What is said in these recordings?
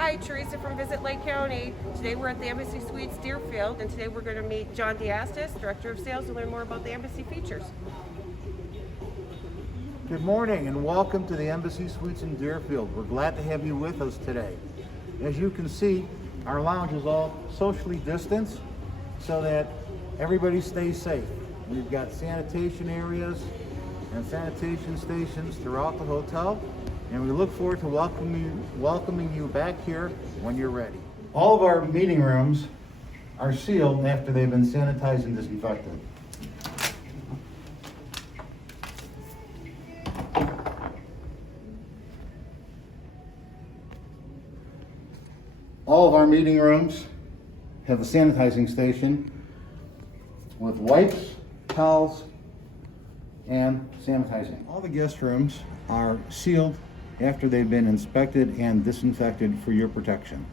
Hi, Teresa from Visit Lake County. Today we're at the Embassy Suites Deerfield, and today we're going to meet John Diastis, Director of Sales, to learn more about the Embassy features. Good morning and welcome to the Embassy Suites in Deerfield. We're glad to have you with us today. As you can see, our lounge is all socially distanced so that everybody stays safe. We've got sanitation areas and sanitation stations throughout the hotel, and we look forward to welcoming you back here when you're ready. All of our meeting rooms are sealed after they've been sanitized and disinfected. All of our meeting rooms have a sanitizing station with wipes, towels, and sanitizing. All the guest rooms are sealed after they've been inspected and disinfected for your protection.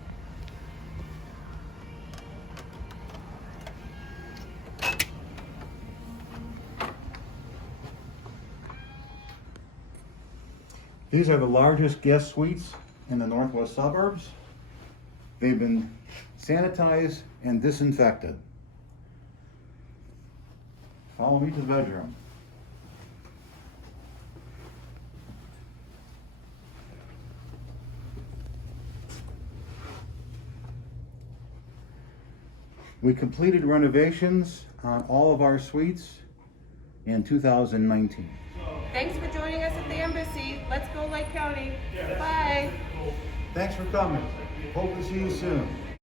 These are the largest guest suites in the northwest suburbs. They've been sanitized and disinfected. Follow me to the bedroom. We completed renovations on all of our suites in 2019. Thanks for joining us at the Embassy. Let's go Lake County. Bye. Thanks for coming. Hope to see you soon.